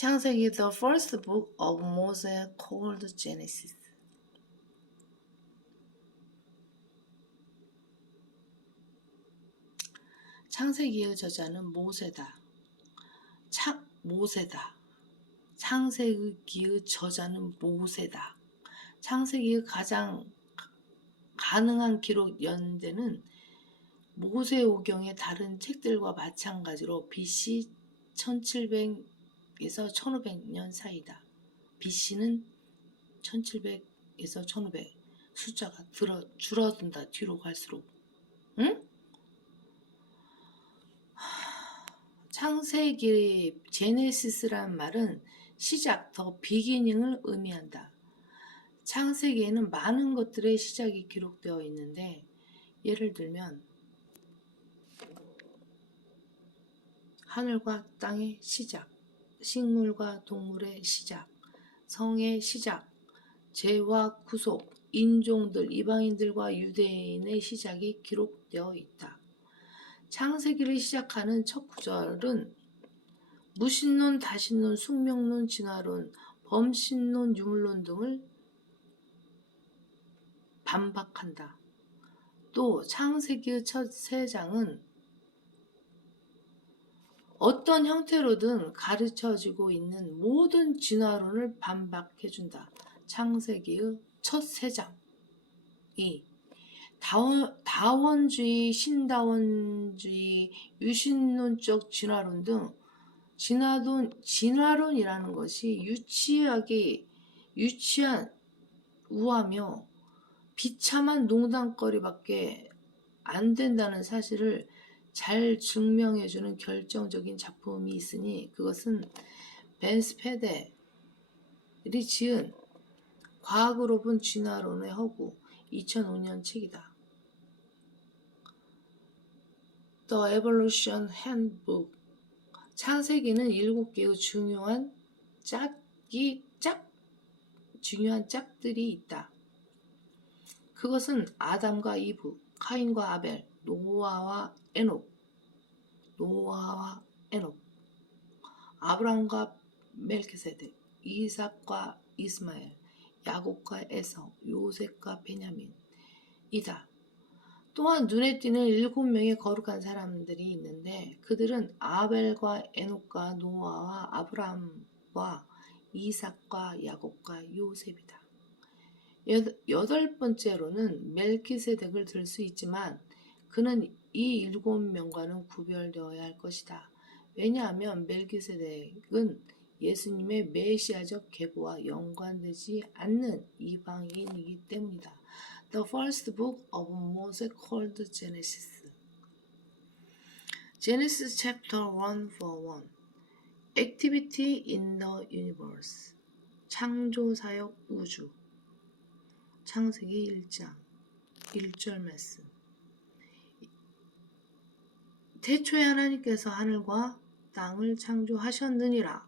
창세기 the first book of Moses called Genesis. 창세기의 저자는 모세다. 모세다. 창세기의 저자는 모세다. 창세기의 가장 가능한 기록 연대는 모세오경의 다른 책들과 마찬가지로 BC 1700에서 1500년 사이다. BC는 1700에서 1500. 숫자가 줄어든다. 뒤로 갈수록. 응? 창세기 제네시스란 말은 시작, 더 비기닝을 의미한다. 창세기에는 많은 것들의 시작이 기록되어 있는데 예를 들면 하늘과 땅의 시작, 식물과 동물의 시작, 성의 시작, 죄와 구속, 인종들, 이방인들과 유대인의 시작이 기록되어 있다. 창세기를 시작하는 첫 구절은 무신론, 다신론, 숙명론, 진화론, 범신론, 유물론 등을 반박한다. 또 창세기의 첫 세 장은 어떤 형태로든 가르쳐지고 있는 모든 진화론을 반박해준다. 창세기의 첫 세 장이 다원주의, 신다원주의, 유신론적 진화론 등 진화론이라는 것이 유치한 우하며 비참한 농담거리밖에 안 된다는 사실을 잘 증명해주는 결정적인 작품이 있으니 그것은 벤 스페델이 지은 과학으로 본 진화론의 허구 2005년 책이다. The Evolution Handbook. 창세기는 7개의 중요한 짝들이 있다. 그것은 아담과 이브, 카인과 아벨, 노아와 에녹, 아브람과 멜키세덱, 이삭과 이스마엘, 야곱과 에서, 요셉과 베냐민이다. 또한 눈에 띄는 7명의 거룩한 사람들이 있는데 그들은 아벨과 에녹과 노아와 아브람과 이삭과 야곱과 요셉이다. 여덟 번째로는 멜키세덱을 들 수 있지만 그는 이 7명과는 구별되어야 할 것이다. 왜냐하면 멜키세덱은 예수님의 메시아적 계보와 연관되지 않는 이방인이기 때문이다. The first book of Moses called Genesis. Genesis chapter 1 for 1. Activity in the universe. 창조사역 우주. 창세기 1장 1절 말씀. 태초에 하나님께서 하늘과 땅을 창조하셨느니라.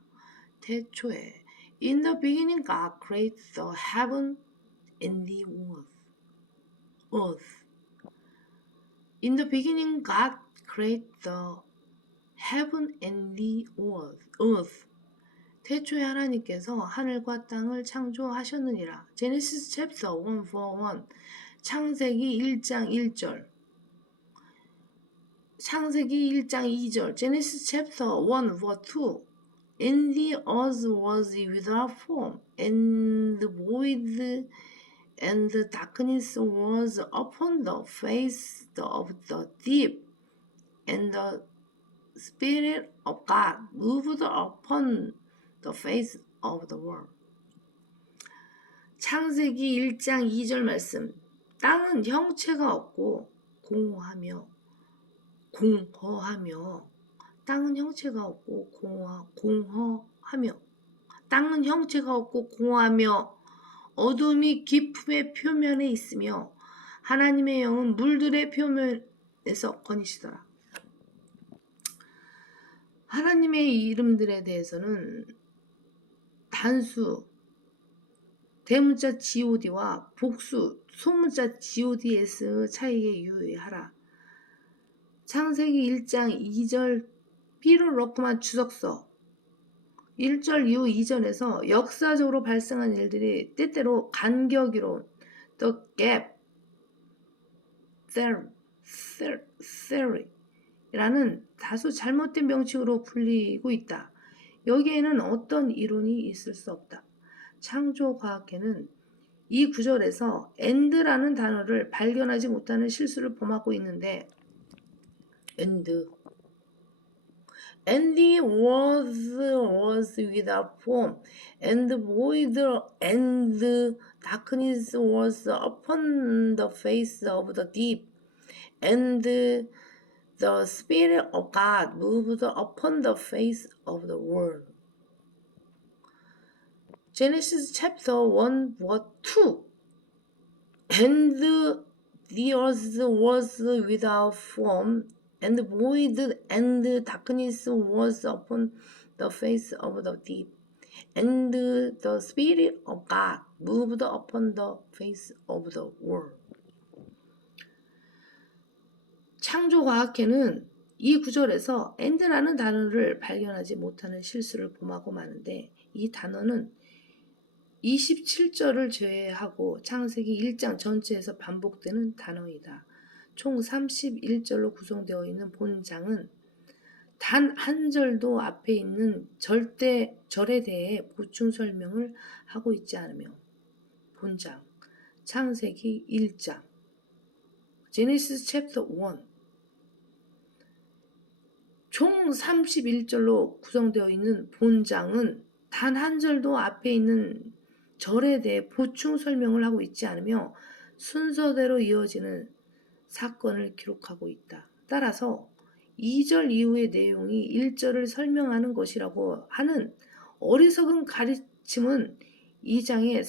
태초에 In the beginning God created the heaven and the earth. In the beginning God created the heaven and the earth. 태초에 하나님께서 하늘과 땅을 창조하셨느니라. Genesis chapter 1 for 1. 창세기 1장 1절. 창세기 1장 2절. Genesis chapter 1 for 2. And the earth was without form, and void, and the darkness was upon the face of the deep, and the Spirit of God moved upon the face of the world. 창세기 1장 2절 말씀. 땅은 형체가 없고 공허하며 땅은 형체가 없고 공허하며 어둠이 깊음의 표면에 있으며 하나님의 영은 물들의 표면에서 거니시더라. 하나님의 이름들에 대해서는 단수 대문자 god와 복수 소문자 gods의 차이에 유의하라. 창세기 1장 2절 B를 넣고만 주석서 1절 이후 이전에서 역사적으로 발생한 일들이 때때로 간격이론, the gap theory 라는 다소 잘못된 명칭으로 불리고 있다. 여기에는 어떤 이론이 있을 수 없다. 창조과학계는 이 구절에서 and라는 단어를 발견하지 못하는 실수를 범하고 있는데 and was without form and void and darkness was upon the face of the deep and the Spirit of God moved upon the face of the world. Genesis chapter 1 verse 2. And the earth was without form and void and darkness was upon the face of the deep. And the Spirit of God moved upon the face of the world. 창조과학회는 이 구절에서 and라는 단어를 발견하지 못하는 실수를 범하고 마는데 이 단어는 27절을 제외하고 창세기 1장 전체에서 반복되는 단어이다. 총 31절로 구성되어 있는 본장은 단 한 절도 앞에 있는 절에 대해 보충 설명을 하고 있지 않으며 본장, 창세기 1장, 제네시스 챕터 1 총 31절로 구성되어 있는 본장은 단 한 절도 앞에 있는 절에 대해 보충 설명을 하고 있지 않으며 순서대로 이어지는 사건을 기록하고 있다. 따라서 2절 이후의 내용이 1절을 설명하는 것이라고 하는 어리석은 가르침은 2장의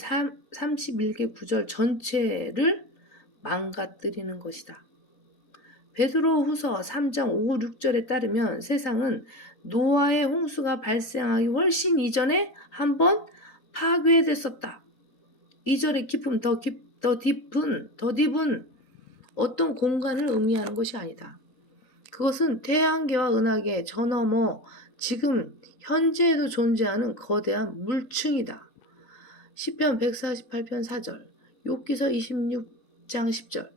31개 구절 전체를 망가뜨리는 것이다. 베드로후서 3장 5, 6절에 따르면 세상은 노아의 홍수가 발생하기 훨씬 이전에 한번 파괴됐었다. 2절의 깊음, 더 딥은 어떤 공간을 의미하는 것이 아니다. 그것은 태양계와 은하계 저 너머 지금 현재에도 존재하는 거대한 물층이다. 시편 148편 4절, 욥기서 26장 10절,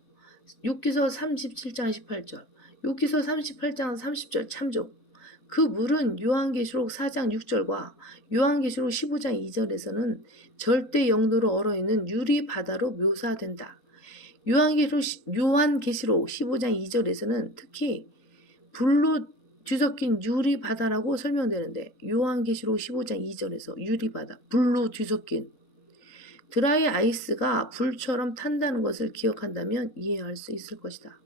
욥기서 37장 18절, 욥기서 38장 30절 참조. 그 물은 요한계시록 4장 6절과 요한계시록 15장 2절에서는 절대 영도로 얼어있는 유리 바다로 묘사된다. 요한계시록 15장 2절에서는 특히 불로 뒤섞인 유리 바다라고 설명되는데 요한계시록 15장 2절에서 유리 바다, 불로 뒤섞인 드라이 아이스가 불처럼 탄다는 것을 기억한다면 이해할 수 있을 것이다.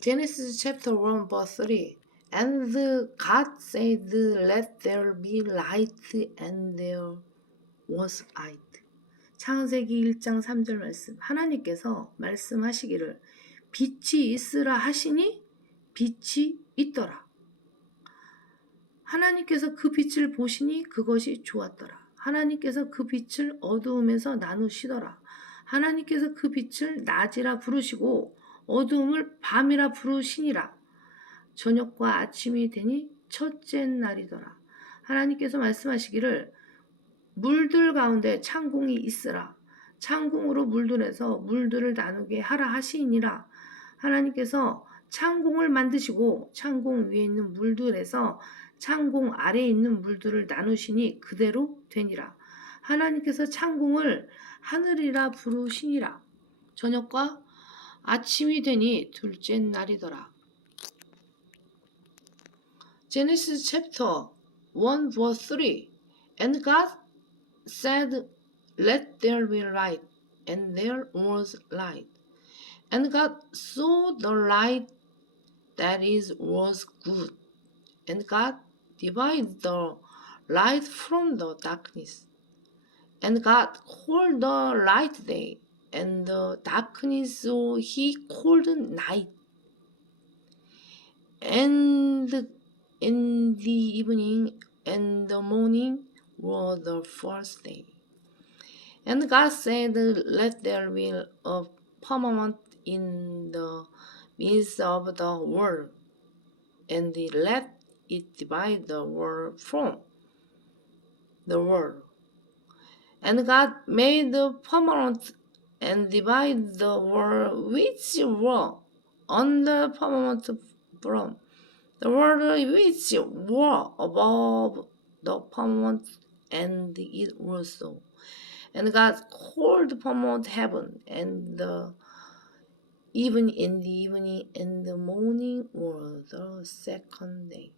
Genesis chapter 1 verse 3. And God said, let there be light, and there was light. 창세기 1장 3절 말씀. 하나님께서 말씀하시기를 빛이 있으라 하시니 빛이 있더라. 하나님께서 그 빛을 보시니 그것이 좋았더라. 하나님께서 그 빛을 어두움에서 나누시더라. 하나님께서 그 빛을 낮이라 부르시고 어두움을 밤이라 부르시니라. 저녁과 아침이 되니 첫째 날이더라. 하나님께서 말씀하시기를 물들 가운데 창궁이 있으라. 창궁으로 물들에서 물들을 나누게 하라 하시니라. 하나님께서 창궁을 만드시고 창궁 위에 있는 물들에서 창궁 아래에 있는 물들을 나누시니 그대로 되니라. 하나님께서 창궁을 하늘이라 부르시니라. 저녁과 아침이 되니 둘째 날이더라. Genesis chapter 1 verse 3. And God said, let there be light, and there was light. And God saw the light that is was good, and God divided the light from the darkness. And God called the light day, and the darkness he called night. And in the evening and the morning were the first day. And God said, let there be a firmament in the midst of the world, and let it divide the world from the world. And God made permanent and divided the world which were under permanent from the world which were above the firmament, and it was so. And God called firmament heaven, and even in the evening and the morning were the second day.